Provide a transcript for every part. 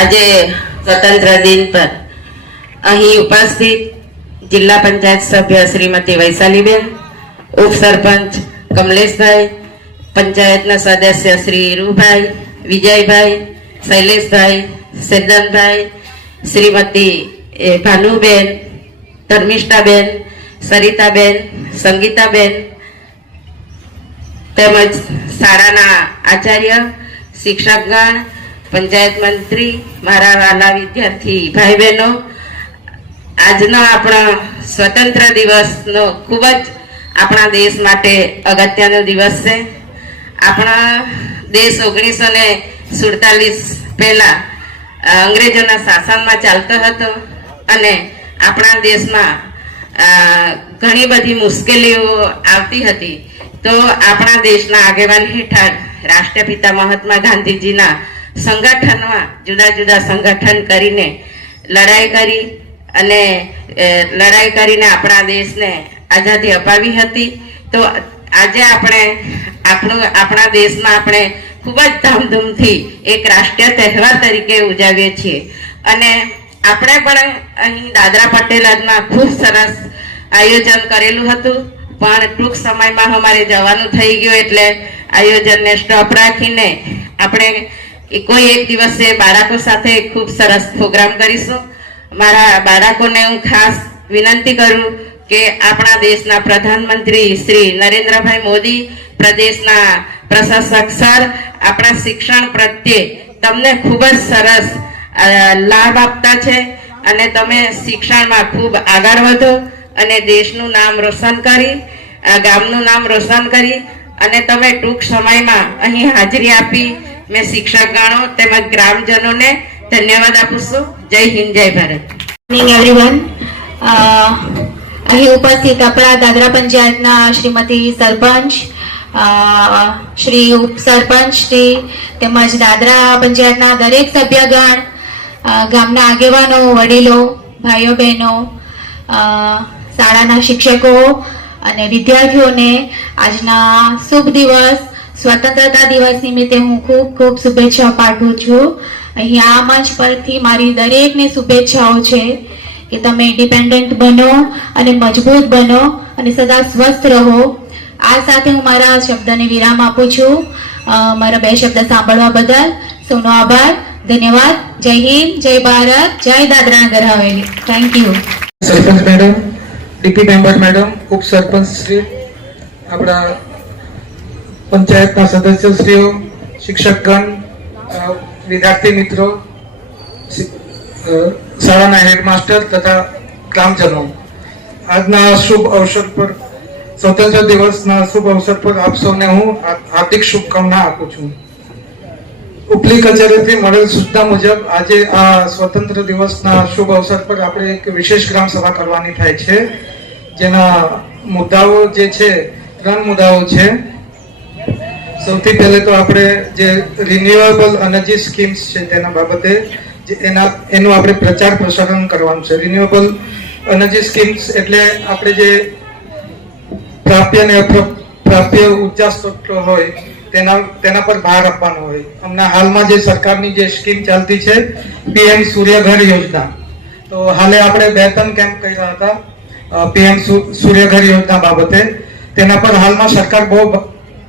આજે સ્વતંત્ર દિન પર અહીં ઉપસ્થિત જિલ્લા પંચાયત સભ્ય શ્રીમતી વૈશાલીબેન, ઉપસરપંચ કમલેશભાઈ, પંચાયતના સદસ્ય શ્રી હીરુભાઈ, વિજયભાઈ, શૈલેષભાઈ, સિદ્ધાંતભાઈ, શ્રીમતી ભાનુબેન, ધર્મિષ્ઠાબેન, સરિતાબેન, સંગીતાબેન તેમજ શાળાના આચાર્ય, શિક્ષકગણ, પંચાયત મંત્રી, મારા વાલા વિદ્યાર્થી ભાઈ બહેનો, આજનો આપણા સ્વતંત્ર દિવસનો ખૂબ જ આપણા દેશ માટે અગત્યનો દિવસ છે. આપણા દેશ 1947 પહેલા અંગ્રેજોના શાસનમાં ચાલતો હતો અને આપણા દેશમાં ઘણી બધી મુશ્કેલીઓ આવતી હતી. તો આપણા દેશના આગેવાન હેઠળ રાષ્ટ્રપિતા મહાત્મા ગાંધીજીના સંગઠનમાં જુદા જુદા સંગઠન કરીને લડાઈ કરીને આપણા દેશને આઝાદી અપાવી હતી. તો આજે આપણા દેશમાં આપણે ખૂબ જ ધામધૂમથી એક રાષ્ટ્રીય તહેવાર તરીકે ઉજવીએ છીએ અને આપણે પણ અહીં દાદરા પટેલમાં ખૂબ સરસ આયોજન કરેલું હતું, પણ ટૂંક સમયમાં અમારે જવાનું થઈ ગયું એટલે આયોજનને સ્ટોપ રાખીને આપણે કોઈ એક દિવસે બાળકો સાથે ખૂબ સરસ પ્રોગ્રામ કરીશું. મારા બાળકોને હું ખાસ વિનંતી કરું કે આપણા દેશના પ્રધાનમંત્રી શ્રી નરેન્દ્રભાઈ મોદી, પ્રદેશના પ્રશાસક સર આપણા શિક્ષણ પ્રત્યે તમને ખૂબ જ સરસ લાભ આપતા છે અને તમે શિક્ષણમાં ખૂબ આગળ વધો અને દેશનું નામ રોશન કરી, ગામનું નામ રોશન કરી અને તમે ટૂંક સમયમાં અહીં હાજરી આપી મેં શિક્ષકગણો તેમજ ગ્રામજનોને ધન્યવાદ આપું છું. જય હિન્દ, જય ભારત. એવરીવન, અહીં ઉપસ્થિત આપણા દાદરા પંચાયતના શ્રીમતી સરપંચ, શ્રી ઉપસરપંચ શ્રી તેમજ દાદરા પંચાયતના દરેક સભ્યગણ, ગામના આગેવાનો, વડીલો, ભાઈઓ બહેનો, શાળાના શિક્ષકો અને વિદ્યાર્થીઓને આજના શુભ દિવસ સ્વતંત્રતા દિવસ નિમિત્તે હું ખૂબ ખૂબ શુભેચ્છા પાઠવું છું. અહીં આ મંચ પરથી મારી દરેકને શુભેચ્છાઓ છે કે તમે ઇન્ડિપેન્ડન્ટ બનો અને મજબૂત બનો અને સદા સ્વસ્થ રહો. આ સાથે હું મારા શબ્દને વિરામ આપું છું. મારા બે શબ્દ સાંભળવા બદલ સૌનો આભાર, ધન્યવાદ. જય હિન્દ, જય ભારત, જય Dadra Nagar Haveli. Thank you. Sarpanch madam, DP member madam, ઉપસરપંચ શ્રી, આપણા પંચાયતના સદસ્યશ્રીઓ, શિક્ષકગણ, વિદ્યાર્થી મિત્રો, શાળાના હેડમાસ્ટર તથા ગ્રામજનો, આજના શુભ અવસર પર, સ્વતંત્ર દિવસના શુભ અવસર પર આપ સૌને હું હાર્દિક શુભકામના આપું છું. ઉપલી કચેરીથી મળેલ સૂચના મુજબ આજે આ સ્વતંત્ર દિવસના શુભ અવસર પર આપણે એક વિશેષ ગ્રામ સભા કરવાની થાય છે, જેના મુદ્દાઓ જે છે 3 મુદ્દાઓ છે. સૌથી પહેલે તો આપણે જે રિન્યુએબલ એનર્જી સ્કીમ્સ છે તેના બાબતે એનું આપણે પ્રચાર પ્રસારણ કરવાનું છે. રિન્યુએબલ એનર્જી સ્કીમ્સ એટલે આપણે જે પ્રાપ્ય અને અપ્રાપ્ય ઉર્જા સ્ત્રોત હોય તેના પર ભાર આપવાનો હોય. હમણાં હાલમાં જે સરકારની જે સ્કીમ ચાલતી છે પીએમ સૂર્યઘર યોજના, તો હાલે આપણે 2-3 કેમ્પ કર્યા હતા પીએમ સૂર્યઘર યોજના બાબતે. તેના પર હાલમાં સરકાર બહુ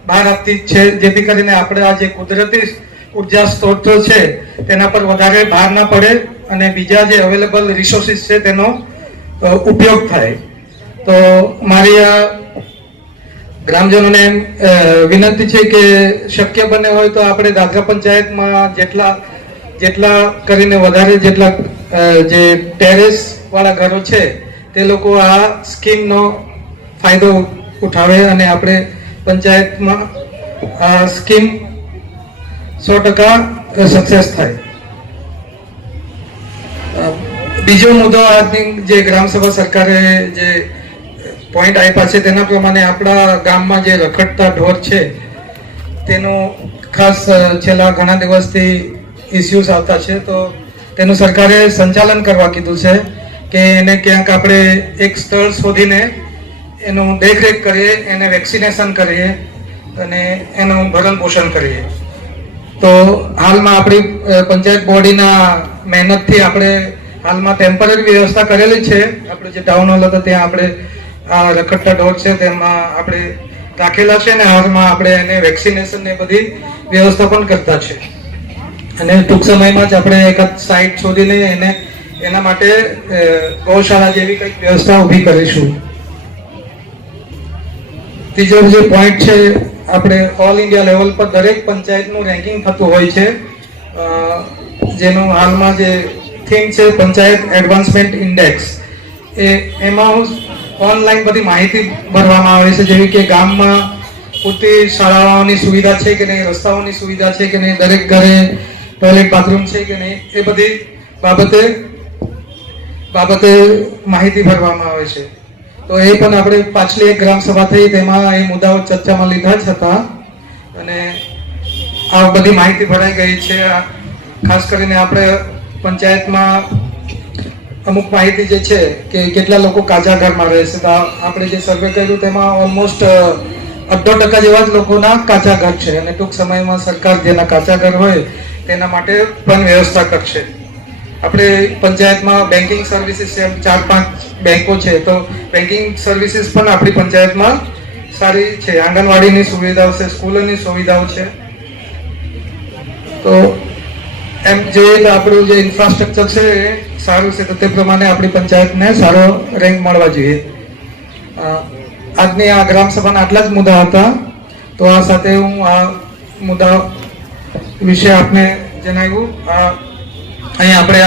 ભાર આપતી છે, જેથી કરીને આપણે આ જે કુદરતી ઉર્જા સ્ત્રોતો છે તેના પર વધારે ભાર ના પડે અને બીજા જે અવેલેબલ રિસોર્સિસ છે તેનો ઉપયોગ થાય. તો મારી આ ગ્રામજનોને વિનંતી છે કે શક્ય બને હોય તો આપણે દાદરા પંચાયતમાં જેટલા કરીને વધારે જેટલા જે ટેરેસ વાળા ઘરો છે તે લોકો આ સ્કીમનો ફાયદો ઉઠાવે અને આપણે પંચાયતમાં આ સ્કીમ 100% સક્સેસ થાય. બીજો મુદ્દો આજની જે ગ્રામસભા સરકારે જે પોઈન્ટ આપ્યા છે તેના પ્રમાણે આપણા ગામમાં જે રખડતા ઢોર છે તેનું ખાસ છેલ્લા ઘણા દિવસથી ઇસ્યુઝ આવતા છે, તો તેનું સરકારે સંચાલન કરવા કીધું છે કે એને ક્યાંક આપણે એક સ્થળ શોધીને એનું દેખરેખ કરીએ, એને વેક્સિનેશન કરીએ અને એનું ભરણ પોષણ કરીએ. તો હાલમાં આપણી પંચાયત બોડીના મહેનતથી આપણે હાલમાં ટેમ્પરરી વ્યવસ્થા કરેલી છે. આપણે જે ટાઉન હોલ હતો ત્યાં આપણે આ રખડતા ઢોર છે તેમાં આપણે રાખેલા છે, અને હાલમાં આપણે એને વેક્સિનેશન ને બધી વ્યવસ્થા પણ કરતા છે. અને ટૂંક સમયમાં જ આપણે એકાદ સાઇટ શોધીને એને એના માટે ગૌશાળા જેવી કંઈક વ્યવસ્થા ઊભી કરીશું. ત્રીજો જે પોઈન્ટ છે, આપણે ઓલ ઇન્ડિયા લેવલ પર દરેક પંચાયતનું રેન્કિંગ થતું હોય છે, જેનું હાલમાં જે થીમ છે પંચાયત એડવાન્સમેન્ટ ઇન્ડેક્સ. એમાં ઓનલાઈન બધી માહિતી ભરવામાં આવે છે, જેવી કે ગામમાં પૂરતી શાળાઓની સુવિધા છે કે નહીં, રસ્તાઓની સુવિધા છે કે નહીં, દરેક ઘરે ટોયલેટ બાથરૂમ છે કે નહીં, એ બધી બાબતે માહિતી ભરવામાં આવે છે. તો એ પણ આપણે પાછલી એક ગ્રામ સભા થઈ તેમાં એ મુદ્દાઓ ચર્ચામાં લીધા જ હતા, અને આ બધી માહિતી ભરાઈ ગઈ છે. ખાસ કરીને આપણે પંચાયતમાં અમુક માહિતી જે છે કે કેટલા લોકો કાચા ઘરમાં રહે છે, તો આપણે જે સર્વે કર્યું તેમાં ઓલમોસ્ટ 18% જેવા જ લોકોના કાચા ઘર છે, અને ટૂંક સમયમાં સરકાર જેના કાચા ઘર હોય તેના માટે પણ વ્યવસ્થા કરશે. આપણે પંચાયતમાં બેન્કિંગ સર્વિસીસ છે, 4-5 બેંકો છે, તો બેન્કિંગ સર્વિસીસ પણ આપણી પંચાયતમાં સારી છે. આંગણવાડીની સુવિધાઓ છે, સ્કૂલોની સુવિધાઓ છે. તો એમ જોઈએ તો આપણું જે ઇન્ફ્રાસ્ટ્રક્ચર છે એ સારું છે, તો તે પ્રમાણે આપણી પંચાયતને સારો રેન્ક મળવા જોઈએ. આજની આ ગ્રામ સભાના આટલા જ મુદ્દા હતા. તો આ સાથે હું આ મુદ્દા વિશે આપને જણાવ્યું. અહીં આપણે